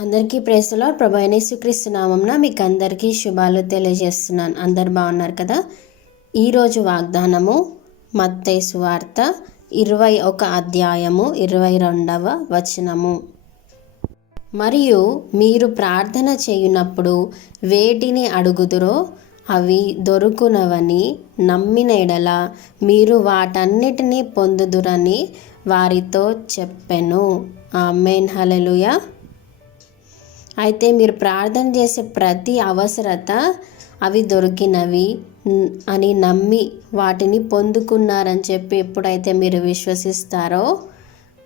అందరికీ praise the lord. ప్రభు అయిన యేసుక్రీస్తు నామమున మీకు అందరికీ శుభాలు తెలియజేస్తున్నాను. అందరు బాగున్నారు కదా? ఈరోజు వాగ్దానము మత్తయి సువార్త 21 అధ్యాయము 22వ వచనము. మరియు మీరు ప్రార్థన చేయునప్పుడు వేటిని అడుగుదురో అవి దొరుకునవని నమ్మిన ఎడల మీరు వాటన్నిటినీ పొందుదురని వారితో చెప్పెను. ఆమేన్. హల్లెలూయా. అయితే మీరు ప్రార్థన చేసే ప్రతి అవసరత అవి దొరికినవి అని నమ్మి వాటిని పొందుకున్నారని చెప్పి ఎప్పుడైతే మీరు విశ్వసిస్తారో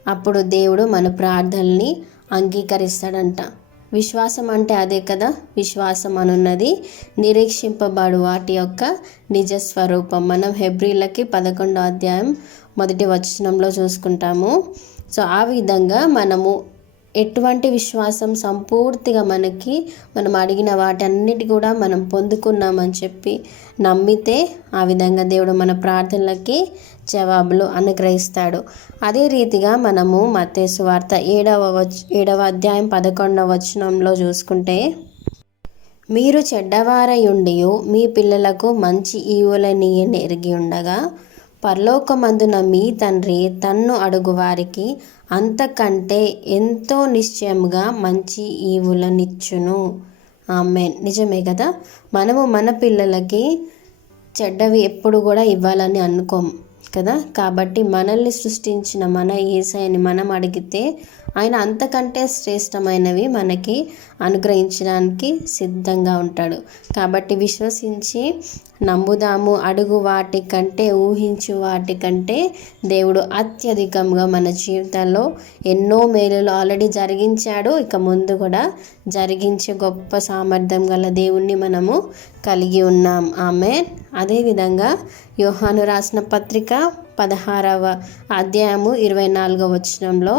అప్పుడు దేవుడు మన ప్రార్థనల్ని అంగీకరిస్తాడంట. విశ్వాసం అంటే అదే కదా. విశ్వాసం అనున్నది నిరీక్షింపబడు వాటి యొక్క నిజస్వరూపం. మనం హెబ్రీలకి 11వ అధ్యాయం 1వ వచనంలో చూసుకుంటాము. సో ఆ విధంగా మనము ఎటువంటి విశ్వాసం సంపూర్తిగా మనం అడిగిన వాటన్నిటి కూడా మనం పొందుకున్నామని చెప్పి నమ్మితే ఆ విధంగా దేవుడు మన ప్రార్థనలకి జవాబులు అనుగ్రహిస్తాడు. అదే రీతిగా మనము మత్తయి సువార్త 7వ అధ్యాయం 11వ వచనంలో చూసుకుంటే, మీరు చెడ్డవారయుండియు మీ పిల్లలకు మంచి ఈవులనీయని ఎరిగి ఉండగా పరలోకమందున మీ తండ్రి తన్ను అడుగు వారికి అంతకంటే ఎంతో నిశ్చయముగా మంచి ఈవులనిచ్చును. ఆమేన్. నిజమే కదా. మనము మన పిల్లలకి చెడ్డవి ఎప్పుడు కూడా ఇవ్వాలని అనుకోం కదా. కాబట్టి మనల్ని సృష్టించిన మన యేసయ్యని మనం అడిగితే ఆయన అంతకంటే శ్రేష్టమైనవి మనకి అనుగ్రహించడానికి సిద్ధంగా ఉంటాడు. కాబట్టి విశ్వసించి నమ్ముదాము. అడుగు వాటి కంటే ఊహించు వాటి కంటే దేవుడు అత్యధికంగా మన జీవితాల్లో ఎన్నో మేలులు ఆల్రెడీ జరిగించాడు. ఇక ముందు కూడా జరిగించే గొప్ప సామర్థ్యం గల దేవుణ్ణి మనము కలిగి ఉన్నాం. ఆమేన్. అదేవిధంగా యోహాను రాసిన పత్రిక 16వ అధ్యాయము 24వ వచనంలో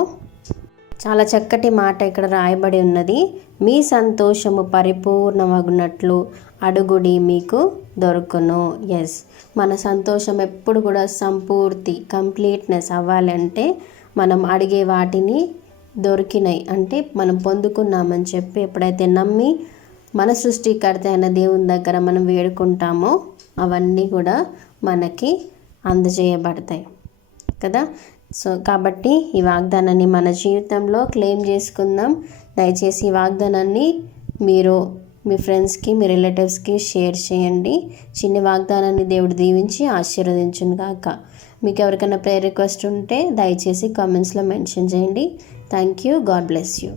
చాలా చక్కటి మాట ఇక్కడ రాయబడి ఉన్నది. మీ సంతోషము పరిపూర్ణమగునట్లు అడుగుడి మీకు దొరుకును. ఎస్, మన సంతోషం ఎప్పుడు కూడా కంప్లీట్నెస్ అవ్వాలంటే మనం అడిగే వాటిని దొరికినాయి అంటే మనం పొందుకున్నామని చెప్పి ఎప్పుడైతే నమ్మి మన సృష్టికర్త అయిన దేవుని దగ్గర మనం వేడుకుంటామో అవన్నీ కూడా మనకి అందజేయబడతాయి కదా. సో కాబట్టి ఈ వాగ్దానాన్ని మన జీవితంలో క్లెయిమ్ చేసుకుందాం. దయచేసి ఈ వాగ్దానాన్ని మీరు మీ ఫ్రెండ్స్కి, మీ రిలేటివ్స్కి షేర్ చేయండి. చిన్న వాగ్దానాన్ని దేవుడు దీవించి ఆశీర్వదించును గాక. మీకు ఎవరికైనా ప్రేయర్ రిక్వెస్ట్ ఉంటే దయచేసి కామెంట్స్లో మెన్షన్ చేయండి. Thank you. God bless you.